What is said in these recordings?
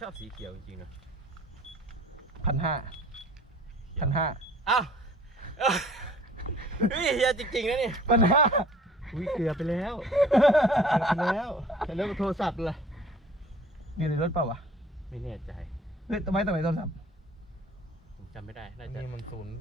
ชอบสีเขียวจริงๆนะพันห้าพันห้าอ้าวเอ้าเฮ้ยเฮียจริงๆนะนี่พันห้าอุ้ยเกือบไปแล้วเกือบไปแล้วแต่เรื่องโทรศัพท์ล่ะอยู่ในรถเปล่าวะไม่แน่ใจเฮ้ยทำไมทำไมโทรศัพท์ผมจำไม่ได้น่าอันจะนี้มันศูนย์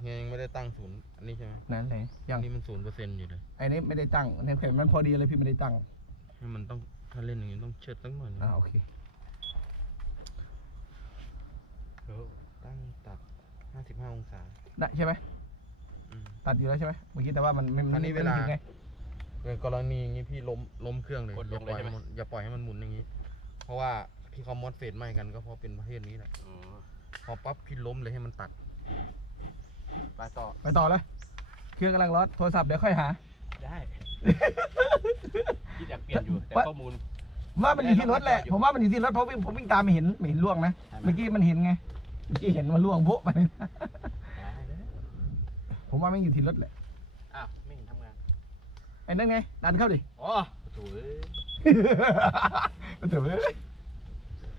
เฮียยังไม่ได้ตั้งศูนย์อันนี้ใช่ไหมนั่นเลยยัอังนนี้มันศูนย์เปอร์เซ็นต์อยู่เลยไอ้นี่ไม่ได้ตั้งในเพจมันพอดีเลยพี่ไม่ได้ตั้งให้มันต้องถ้าเล่นอย่างนี้ต้องเชิดตั้งหน่อยนะ อ่าโอเค โอ้ ตั้งตัดห้าสิบห้าองศาได้ใช่ไหมอืม ตัดอยู่แล้วใช่ไหมเมื่อกี้แต่ว่ามันไม่อันนี้ไม่เวลา ไม่ถึงไงในกรณีอย่างนี้พี่ล้มล้มเครื่องเลยอย่าปล่อยให้มันอย่าปล่อยให้มันหมุนอย่างนี้ เพราะว่าที่เขามอดเฟดไหมกันก็เพราะเป็นประเภทนี้แหละอ๋อพอปั๊บพี่ล้มเลยให้มันตัดไปต่อ ไปต่อเลยเครื่องกำลังร้อนโทรศัพท์เดี๋ยวค่อยหา ได้ คิดอยากเปลี่ยนอยู่ แต่ว่า ข้อมูล ว่ามันอยู่ที่รถแหละไม่ได้ผมว่ามันอยู่ที่รถเพราะวิ่งผมวิ่งตามไม่เห็นไม่เห็นล่วงนะใช่ไหม เมื่อกี้มันเห็นไง เมื่อกี้เห็นมันล่วงโบ๊ะไปได้เลยผมว่าไม่อยู่ที่รถแหละ อ้าวไม่เห็นทำงานไอ้นั่นไง ดันเข้าดิ อ๋อโถ่เอ้ยเดี๋ยวเลย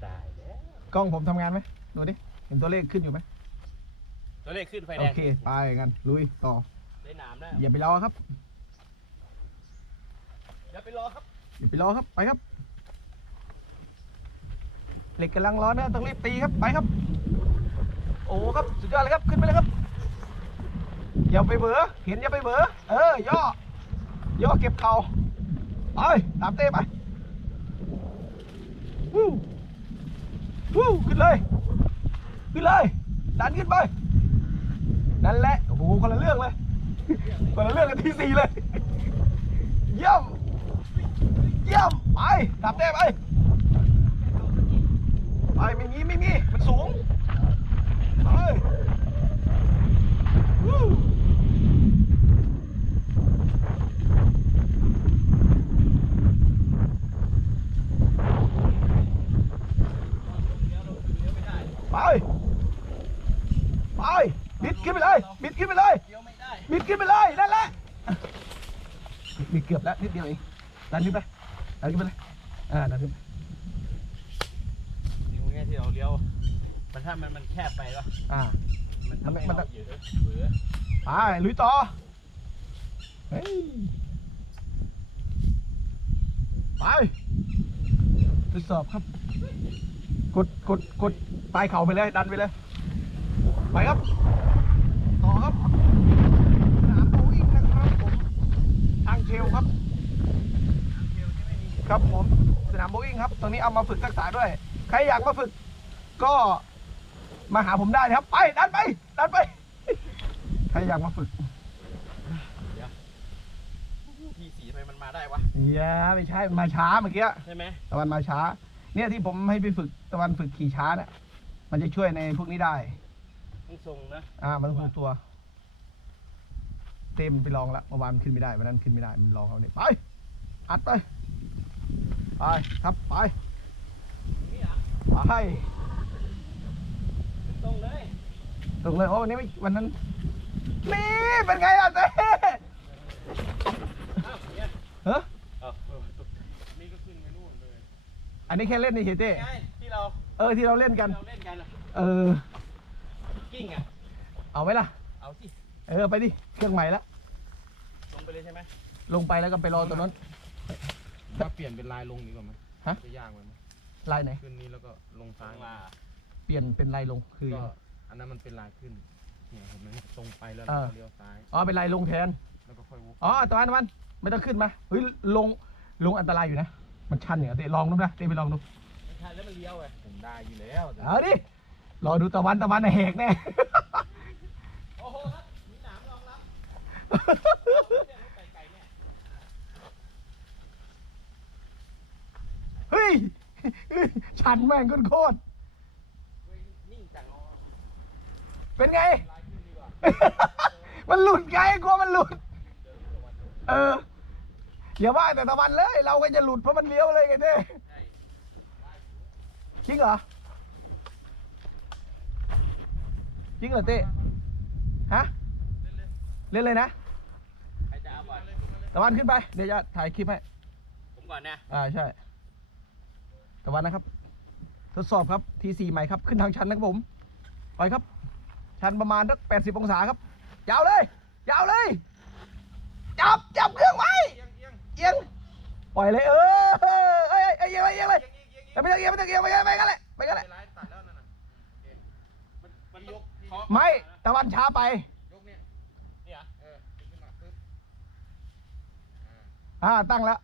ตายแล้วกล้องผมทำงานไหมดูดิ เห็นตัวเลขขึ้นอยู่ไหมตัวเลขขึ้นไฟแดโองเค ไปกันลุยต่อ ได้น้ำแล้วอย่าไปรอครับอย่าไปรอครับอย่าไปรอครับ ไปครับ เหล็กกำลังร้อนนะ ต้องรีบตีครับ ไปครับ โอ้ครับสุดยอดเลยครับขึ้นไปเลยครับอย่าไปเบือเห็นอย่าไปเบือเออย่อย่อเก็บเข่าไปตามเต้ไปวู้วู้ขึ้นเลยขึ้นเลยดันขึ้นไปนั่นแหละโอ้โหคนละเรื่องเลยคนละเรื่องกันที่สี่เลยเยี่ยมเยี่ยมไปดับได้ไปไปไม่มีไม่มีมันสูง บิดขึ้นไปเลย บิดขึ้นไปเลยเดี๋ยวไม่ได้บิดขึ้นไปเลยนั่นแหละบิดเกือบแล้วนิดเดียวเองดันขึ้นไปดันขึ้นไปเลย อ่าดันขึ้นไปดูง่ายที่เราเลี้ยว มันถ้ามันมันแคบไปวะอ่า มันทำให้มัน เราเยอะเบื่อไปลุยต่อเฮ้ยไปทดสอบครับ กดกดกดปลายเข่าไปเลย ดันไปเลย ไปครับ ต่อครับสนามโบว์อิงนะครับผม ทางเชลครับ ครับผม สนามโบว์อิงครับ ตรงนี้เอามาฝึกทักษะด้วย ใครอยากมาฝึก ก็ มาหาผมได้นะครับ ไปดันไปดันไป ใครอยากมาฝึกพี่สีทำไมมันมาได้วะอย่าไม่ใช่มันมาช้าเมื่อกี้ใช่ไหมตะวันมาช้า เนี่ยที่ผมให้ไปฝึกตะวันฝึกขี่ช้าเนี่ยมันจะช่วยในพวกนี้ได้ ต้องทรงนะอ่ามันต้องถูกตัว เต็มนไปลองละเมื่อวานมันขึ้นไม่ได้วันนั้นขึ้นไม่ได้มันลองเขาเนี่ยไปอัดไปไปครับไปนี่อะไป ตรงเลยตรงเลยโอ้วันนี้ไม่วันนั้นนี่เป็นไงล่ะเต้อ้าวเนี่ยเฮ้อเออเออนี่ก็ขึ้นไปนู่นเลยอันนี้แค่เล่นนี่เฉยเต้ไงที่เราเออที่เราเล่นกันเราเล่นกันอะเออ กิ้งอะ เอาไหมล่ะ เอาสิ เออไปดิเครื่องใหม่ละลงไปเลยใช่ไหมลงไปแล้วก็ไปรอตรงนั้น ถ้าเปลี่ยนเป็นลายลงดีกว่าไหมฮะ จะยากไหมลายไหน ขึ้นนี้แล้วก็ลงทาซ้างยมา เปลี่ยนเป็นลายลงคือก็ยังไงอันนั้นมันเป็นลายขึ้นเนี่ยเห็นไหมตรงไปแล้วเออเลี้ยวซ้าย อ๋อเป็นลายลงแทน แล้วก็ค่อยวกอ๋อตะวันตะวันไม่ต้องขึ้นมาเฮ้ยลงลงอันตรายอยู่นะ มันชันเนี่ยเตะลองดูนะเตะไปลองดูไม่ทันแล้วมันเลี้ยวไงผมได้อยู่แล้วแต่เอาดิ รอดูตะวันตะวันน่ะแหกแน่ โอ้โหครับมีหนามรองรับเรื่องรถไกลๆเนี่ยเฮ้ย ชันแม่งโคตร เว้ยนิ่งจังอ๋อ ๆ เป็นไงลายขึ้นดีกว่ามันหลุดไงกลัวมันหลุด เอออย่าว่าแต่ตะวันเลย เราก็จะหลุดเพราะมันเลี้ยวเลยไงเต้ใช่จริงเหรอจริงเหรอเต้ฮะเล่นเลยนะใครจะเอาก่อนตะวันขึ้นไปเดี๋ยวจะถ่ายคลิปให้ผมก่อนนะอ่าใช่ตะวันนะครับ ทดสอบครับทีสี่ใหม่ครับ ขึ้นทางชันนะครับผม ไปครับ ชันประมาณสักแปดสิบองศาครับยาวเลยยาวเลย จับจับเครื่องไว้เอียงปล่อยเลยเออเอ้ยเอ้ยเอียงเลยเอียงเลยไม่ต้องเอียงไม่ต้องเอียงไปกันไปกันเลยไปกันเลยไม่ตะวันช้าไปอ่าตั้งแล้ว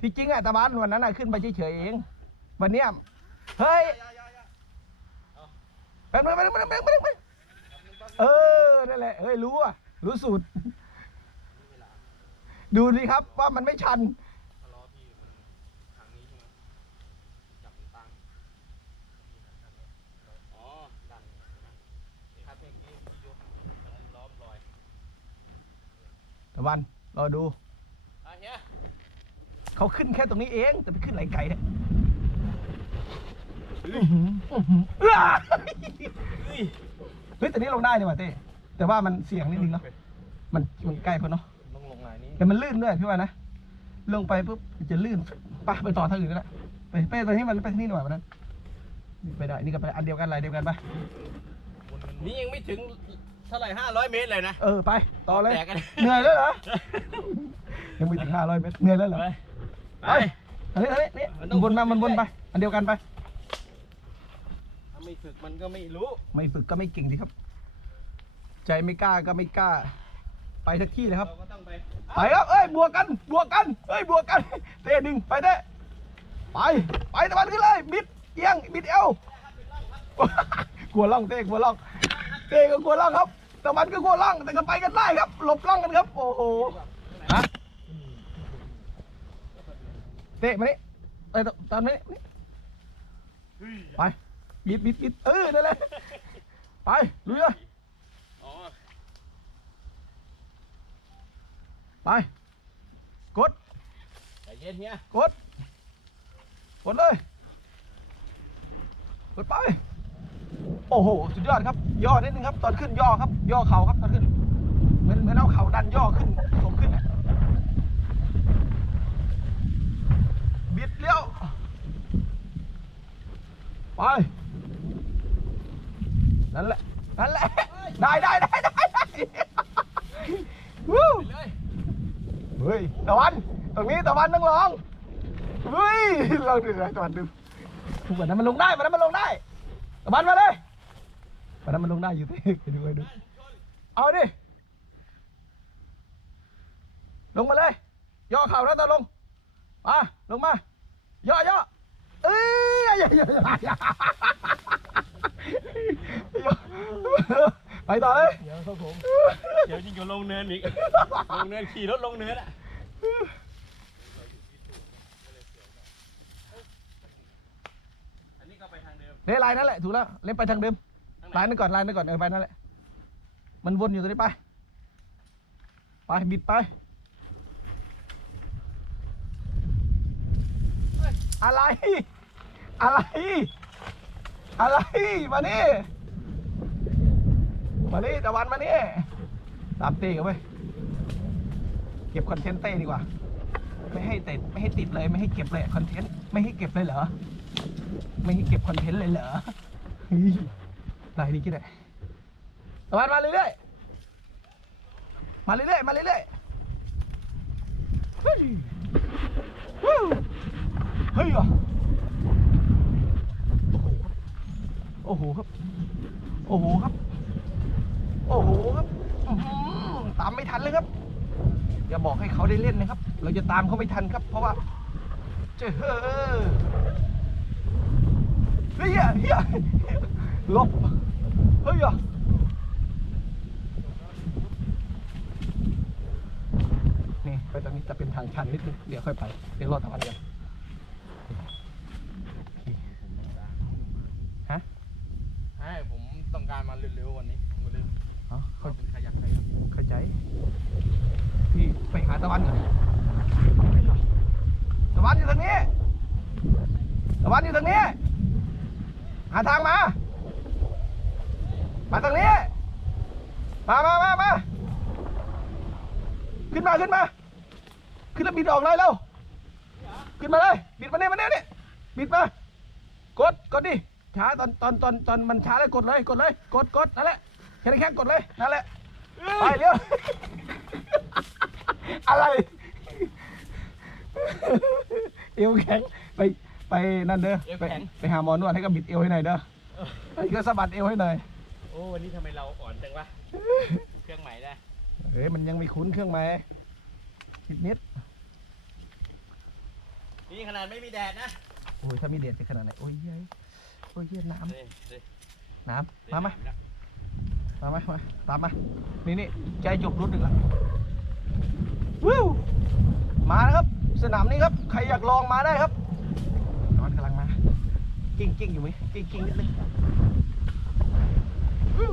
ที่จริงอะตะวันวันนั้นอะขึ้นไปเฉยๆเองวันเนี้ยเฮ้ยยายายาแป๊บนึงแป๊บนึงแป๊บนึงแป๊บนึงแป๊บนึงเอนั่นแหละเฮ้ยรู้อะรู้สูตร ดูดิครับว่ามันไม่ชันถ้าล้อพี่มันทางนี้ใช่ไหมจับมันตั้งอ๋อดันเห็นไหมถ้าเมื่อกี้พี่ยกมันล้อมลอยตะวันรอดูอะเฮียเขาขึ้นแค่ตรงนี้เองแต่ไปขึ้นไหลไกลเนี่ยอื้อหืออื้อหือเอ้อเฮ้ยแต่นี้ลงได้นี่หว่าเต้ แต่ว่ามันเสี่ยงนิดนึงเนาะมันมันใกล้พอเนาะต้องลงลายนี้แต่มันลื่นด้วยพี่ว่านะลงไปปุ๊บมันจะลื่นไปไปต่อทางอื่นก็ได้ไปไปตอนนี้มันไปที่นี่หน่อยวันนั้นนี่ไปได้นี่ก็ไปอันเดียวกันอะไรเดียวกันไปวนมันนี่ยังไม่ถึงเท่าไหร่ห้าร้อยเมตรเลยนะเออไปต่อเลยแตกกันเหนื่อยแล้วเหรอยังไม่ถึงห้าร้อยเมตรเหนื่อยแล้วเหรอไปไปอันนี้อันนี้นี่มันวนมามันวนไป อันเดียวกันไปถ้าไม่ฝึกมันก็ไม่รู้ ไม่ฝึกก็ไม่เก่งสิครับ ใจไม่กล้าก็ไม่กล้า ไปทักที่เลยครับ เราก็ต้องไปไปครับ เอ้ย บวกกัน บวกกัน เอ้ย บวกกัน เต้ดึง ไปเต้ไป ไปตะวันขึ้นเลย บิดเอียง บิดเอว กลัวล่องเต้กลัวล่อง เต้ก็กลัวล่องครับ ตะวันก็กลัวล่อง แต่ก็ไปกันได้ครับ หลบล่องกันครับ โอ้โห ฮะ เต้มานี่เอ้ยตอนนี้นี่ไป บิดบิดบิดเออนั่นแหละไป ลุยเลย อ๋อ ไปกดใจเย็นเฮียกดกดเลยกดไปโอ้โหสุดยอดครับ ย่อนิดนึงครับ ตอนขึ้นย่อครับ ย่อเข่าครับตอนขึ้นเหมือนเหมือนเอาเข่าดันย่อขึ้นผมขึ้นอะบิดเลี้ยวไปนั่นแหละนั่นแหละได้ได้ได้ได้ได้วู้ ไปเลย เฮ้ยตะวัน ตรงนี้ตะวันต้องลองเฮ้ยลองดูนะตะวันดูวันนั้นมันลงได้วันนั้นมันลงได้ตะวันมาเลยวันนั้นมันลงได้อยู่ที่ไปดูไปดูเอาดิลงมาเลยย่อเข่าแล้วตอนลงมาลงมาย่อย่อเอ้ยอย่อย่อย่อย่ ไปต่อเลย เดี๋ยวครับผม เดี๋ยวยิ่งจะลงเนินอีก ลงเนินขี่รถลงเนินอะอันนี้ก็ไปทางเดิมเล่นลายนั่นแหละถูกแล้ว เล่นไปทางเดิมทางไหลายนั่นก่อนลายนั่นก่อนเออไปนั่นแหละ มันวนอยู่ตรงนี้ไป ไปบิดไป อะไร อะไร อะไร มานี่ มานี่ตะวันมานี่ตามเต้กันไปเก็บคอนเทนต์เต้ดีกว่า ไม่ให้ติดไม่ให้ติดเลยไม่ให้เก็บเลยคอนเทนต์ไม่ให้เก็บเลยเหรอ ไม่ให้เก็บคอนเทนต์เลยเหรอได้ดีกี่ได้ตะวันมาเรื่อยๆมาเรื่อยๆมาเรื่อยๆเฮ้ยวู้เฮ้ยอะโอ้โหครับ โอ้โหครับ โอ้โหครับตามไม่ทันเลยครับอย่าบอกให้เขาได้เล่นนะครับ เราจะตามเขาไม่ทันครับ เพราะว่าเจอเฮ้ยเฮียหลบเฮ้ยอะนี่ไปตรงนี้จะเป็นทางชันนิดนึงเดี๋ยวค่อยไปเดี๋ยวรอตะวันกันฮะ ใช่ผมต้องการมาเร็วๆวันนี้ผมก็เลย อ๋อ เขา เข้า เป็นขยักขยัก เข้าใจ พี่ไปหาตะวันก่อนตะวันอยู่ทางนี้ ตะวันอยู่ทางนี้ หาทางมา มาทางนี้ มามามามาขึ้นมาขึ้นมา ขึ้นแล้วบิดออกเลยเร็วขึ้นมาเลย บิดมาเนี่ยมาเนี่ยนี่บิดมา กด กดดิ ช้าตอนตอนตอนตอนมันช้าแล้วกดเลย กดเลย กดกดนั่นแหละแค่นี้แค่กดเลย นั่นแหละ ไปเร็ว อะไร เอวแข็งไป ไปนั่นเด้อไปไปหาหมอนวดให้กับบิดเอวให้หน่อยเด้อไปก็สะบัดเอวให้หน่อยโอ้วันนี้ทำไมเราอ่อนจังวะ เครื่องใหม่ได้เฮ้ยมันยังไม่คุ้นเครื่องไหมนิดนิดนี่ขนาดไม่มีแดดนะโอ้ยถ้ามีเด็ดจะขนาดไหนโอ้ยเฮ้ยโอ้ยเฮ้ยน้เฮ้ยเฮ้ยำน้ำมาไหมมาไหมมาตามมานี่นี่ใจจบรุ่นหนึ่งละวู้มานะครับ สนามนี้ครับใครอยากลองมาได้ครับนอนกำลังมา กิ้งกิ้งอยู่ไหมกิ้งกิ้งนิดนึงวู้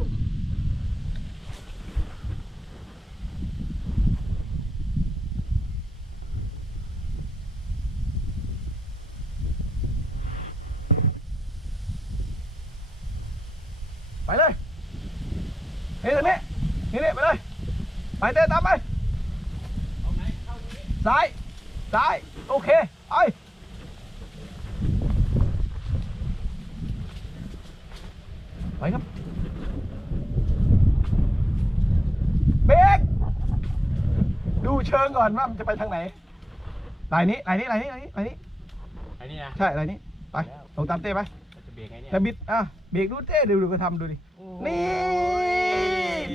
ไปเลยนี่ตรงนี้นี่นี่ไปเลย ไปเต้นตามไปเอาไหนเข้านี้ซ้าย ซ้าย โอเค ไป ไปครับเบรกดูเชิงก่อนว่ามันจะไปทางไหนลายนี้ลายนี้ลายนี้ลายนี้ลายนี้ไอ้นี่นะ ใช่ลายนี้ไปลงตามเต้ไปเราจะเบรกไงเนี่ยแต่บิดอะเบรกดูเต้ดูดูก็ทำดูดินี่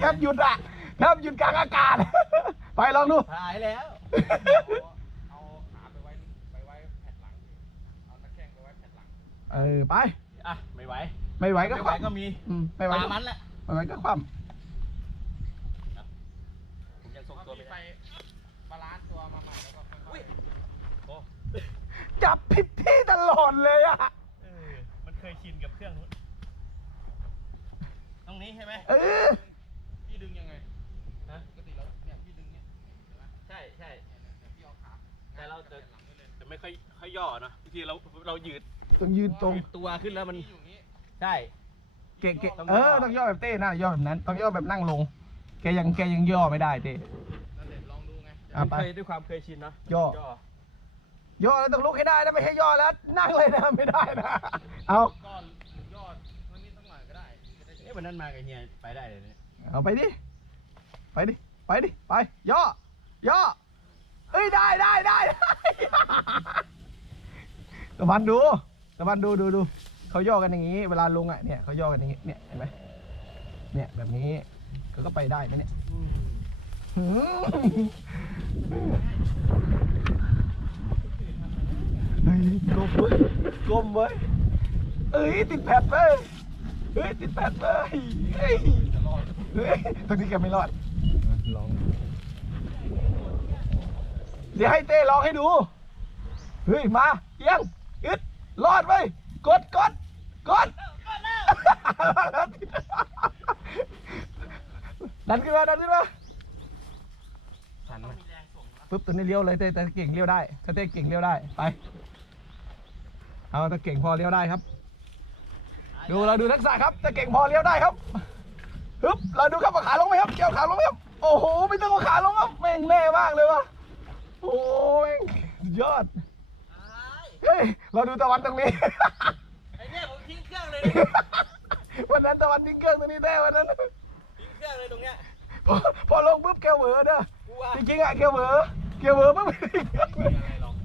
แทบหยุดอะแทบหยุดกลางอากาศ ไปลองดูหายแล้ว เอาขาไปไว้ไปไว้แผ่นหลัง เอาตะแคงไปไว้แผ่นหลัง เออไป อะ ไม่ไหว ไม่ไหวก็ไม่คไหวว่ำก็มีอืมไม่ไหวตาก็มันแหละไม่ไหวก็คว่ผมยังทรงก็ตัวมีไม่ไปได้บาลานซ์ตัวมาใหม่แล้วก็ค่อยโอ้ำจับผิดที่ตลอดเลยอะเออมันเคยชินกับเครื่องนู้นตรงนี้ใช่ไหมเออๆพี่ดึงยังไงฮะปกติแล้วเนี่ยพี่ดึงเนี่ยเห็นไหมใช่ใช่เนี่ยเนี่ยเนี่ยพี่เอาขาแต่เราจะแผ่นหลังไปเลยแต่ไม่ค่อยค่อยย่อเนอะบางทีเราเรายืดต้องยืนตรงยืดตัวขึ้นแล้วมัน พี่อยู่อย่างนี้ ใช่ เก่งต้องๆย่อ เออต้องย่อแบบเต้นะย่อแบบนั้น ต้องย่อแบบนั่งลง แกยังแกยังย่อไม่ได้เต้นั่นแหละลองดูไงอะมันไป เคยด้วยความเคยชินเนาะย่อ ย่อแล้วต้องลุกให้ได้นะไม่ใช่ย่อแล้ว นั่งเลยนะไม่ได้นะเอาก็ยอดมันนิดสักหน่อยก็ได้จะได้เอ๊ะวันนั้นมากับเฮียไปได้เลยเนี่ยเอาไปดิไปดิไปดิไปย่อย่อเอ้ยได้ได้ได้ตะวันดูตะวันดูดูดู เขาย่อกันอย่างนี้ เวลาลงอะเนี่ยเขาย่อกันอย่างนี้เนี่ยเห็นไหมเนี่ยแบบนี้เขาก็ไปได้ไหมเนี่ยหืมเฮ้ยกลมเว้ยกลมเว้ยเอ้ยติดแผ่นเลยเฮ้ยติดแผ่นเลยเฮ้ยเฮ้ยตรงนี้แกไม่รอดลองเดี๋ยวให้เต้ลองให้ดู เฮ้ย มาเอียงอึดรอดไปกดกดกด ดันขึ้นมาดันขึ้นมาทันไหมมีแรงส่งปุ๊บตัวนี้เลี้ยวเลยเต้แต่เก่งเลี้ยวได้ถ้าเต้เก่งเลี้ยวได้ไปเอาถ้าเก่งพอเลี้ยวได้ครับ ดูเราดูทักษะครับถ้าเก่งพอเลี้ยวได้ครับฮึบเราดูครับว่าขาลงไหมครับเกี่ยวขาลงไหมครับโอ้โหไม่ต้องเอาขาลงครับแม่งแน่มากเลยว่ะโอ้ยสุดยอดเฮ้ยเราดูตะวันตรงนี้ไอ้เนี่ยผมทิ้งเครื่องเลย วันนั้นตะวันทิ้งเครื่องตรงนี้ได้วันนั้นทิ้งเครื่องเลยตรงเนี้ยพอพอลงปุ๊บแกเหวอเด้อกูว่าจริงๆอะแกเหวอแกเหวอปุ๊บไม่ได้เครื่องเลย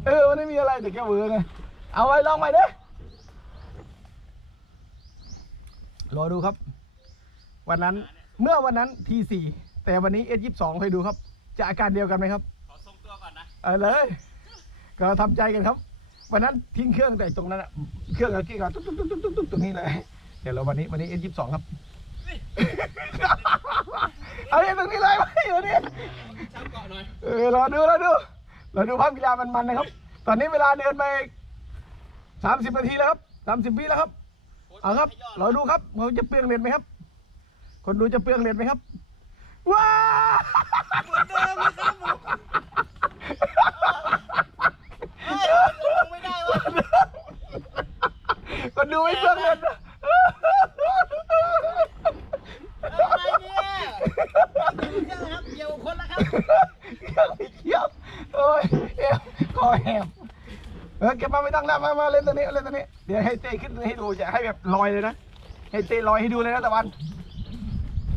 เออมันไม่มีอะไรแต่แกเหวอไงเอาไว้ลองใหม่เด้อรอดูครับ วันนั้นเมื่อวันนั้นทีสี่แต่วันนี้เอสยี่สองให้ดูครับ จะอาการเดียวกันไหมครับขอทรงตัวก่อนนะเอาเลยก็ทำใจกันครับ วันนั้นทิ้งเครื่องแต่ตรงนั้นอะเครื่องอะไรที่ก่อนตุ๊กตุ๊กตุ๊กตุ๊กตุ๊กตรงนี้เลย เดี๋ยวเราวันนี้วันนี้เอยี่สองครับ เอาเนี่ยตรงนี้เลยไปอยู่นี่ช้ำเกาะหน่อยเออรอดูรอดูรอดูภาพกีฬามันๆนะครับ ตอนนี้เวลาเดินไปสามสิบนาทีแล้วครับสามสิบวิแล้วครับ เอาครับเราดูครับเขาจะเปลืองเลนไหมครับ คนดูจะเปลืองเลนไหมครับ ว้าเหมือนเดิมเลยครับผมเฮ้ยลงไม่ได้วะคนดูไม่เปลืองเลนนะ อะไรเนี่ยเครื่องครับเกี่ยวคนละครับเยี่ยวโอ้ยเอวคอแหบเออเก็บมาไม่ต้องแล้วมามาเล่นตัวนี้เล่นตัวนี้เดี๋ยวให้เต้ขึ้นให้ดูจะให้แบบลอยเลยนะให้เต้ลอยให้ดูเลยนะตะวัน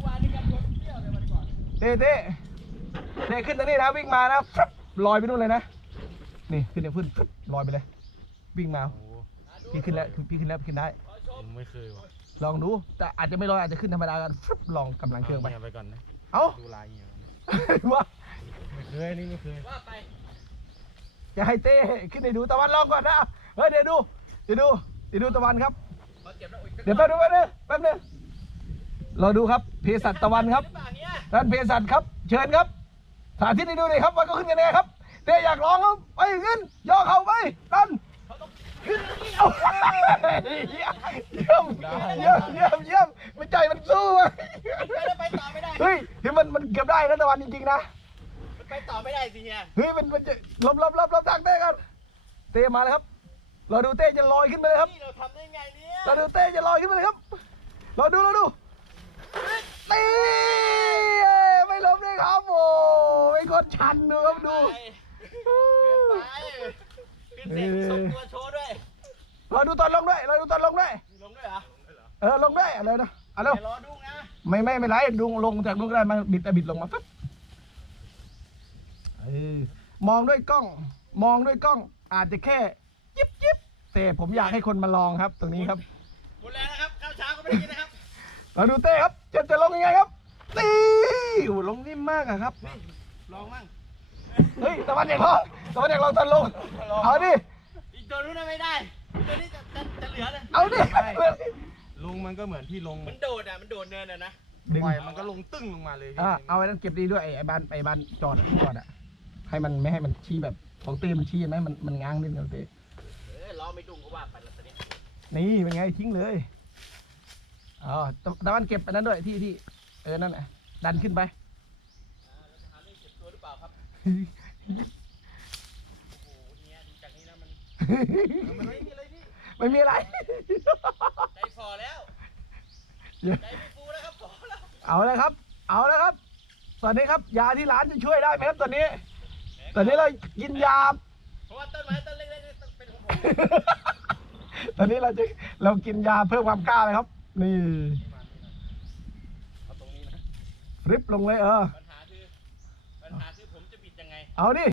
วานนี้กันรถเที่ยวเลยวันก่อนเต้เต้เต้ขึ้นตรงนี้นะวิ่งมานะลอยไปนู่นเลยนะนี่ขึ้นเนี่ยขึ้นลอยไปเลย วิ่งมาพี่ขึ้นแล้วพี่ขึ้นแล้วพี่ขึ้นได้ ผมไม่เคยว่ะลองดูแต่อาจจะไม่ลอยอาจจะขึ้นธรรมดากันฟรึบลองกำลังเครื่องไปาไปก่อนนะเอ้า ดูลายเงี้ยว่าไม่เคยนี่ไม่เคยว่าไปจะให้เต้ขึ้นให้ดูตะวันลองก่อนนะเฮ้ยเดี๋ยวดูเดี๋ยวดูเดี๋ยวดูตะวันครับขอเก็บแล้วอุ๊ยเดี๋ยวแป๊บนึงแป๊บนึงแป๊บนึงเราดูครับเภสัชตะวันครับหรือเปล่าเนี่ยท่านเภสัชครับ เชิญครับสาธิตให้ดูหน่อยครับว่าเขาขึ้นกันยังไงครับเต้อยากลองครับไปขึ้นย่อเข่าไปดัน เยี่ยมเยี่ยมเยี่ยมเยี่ยมเยี่ยมมันใจมันสู้อะไปต่อไม่ได้ เฮ้ยเฮ้ยมันมันเกือบได้นะตะวันจริงๆนะมันไปต่อไม่ได้สิเฮีย เฮ้ยมันมันจะลบลบลบลบทางเต้กันเต้มาเลยครับ เราดูเต้จะลอยขึ้นไปเลยครับ นี่เราทำได้ไงเนี่ย เราดูเต้จะลอยขึ้นไปเลยครับ เราดูเราดูตีไม่ล้มเลยครับโอ้ไม่กดชันดูครับดู เกินไปขึ้นเสร็จส่งตัวโชว์ด้วยเราดูตอนลงด้วยเราดูตอนลงด้วยมีลงด้วยเหรอเออลงด้วยอะไรนะเอาเร็วเดี๋ยวรอดูนะไม่ไม่ไม่ไรดูลงจากลงได้มาบิดอะบิดลงมาปึ๊บเออมองด้วยกล้อง มองด้วยกล้อง อาจจะแค่ยิบยิบแต่ผมอยากให้คนมาลองครับ ตรงนี้ครับหมดแล้วนะครับข้าวเช้าก็ไม่ได้กินนะครับเราดูเต้ครับจะจะลงยังไงครับตีโอ้ลงนิ่มมากอะครับ ลองมั่ง เฮ้ยตะวันอยากลองตะวันอยากลองตอนลงเอาดิอีกตัวนู้นน่ะไม่ได้อีกตัวนี้จะจะจะเหลือเลยเอาดิลงมันก็เหมือนพี่ลงมันโดดอะมันโดดเนินอะนะดึงปล่อยมันก็ลงตึ้งลงมาเลยพี่อ่าเอาไว้นั่นเก็บดีด้วยไอ้ไอ้บานไอ้บานจอดอะที่จอดอะให้มันไม่ให้มันชี้แบบของเต้มันชี้ไหมมันมันง้างนิดเดียวเต้เออล้อไม่ดุ้งก็ว่าไปแล้วตอนนี้นี่เป็นไงทิ้งเลยอ๋อตะตะวันเก็บอันนั้นด้วยที่ที่เออนั่นแหละดันขึ้นไป ล่าครับโอ้โหเนี่ยดูจากนี้แล้วมันมันไม่มีอะไรพี่ไม่มีอะไร ใจฟอแล้วใจไม่ฟูแล้วครับพอแล้วเอาเลยครับ เอาเลยครับ ตอนนี้ครับ ยาที่ร้านจะช่วยได้ไหมครับตอนนี้ ตอนนี้เรากินยาเพราะว่าต้นไม้ต้นเล็กๆต้องเป็นของผมตอนนี้เราจะเรากินยาเพิ่มความกล้าเลยครับ นี่เอาตรงนี้นะริบลงเลยเออ เอาดิ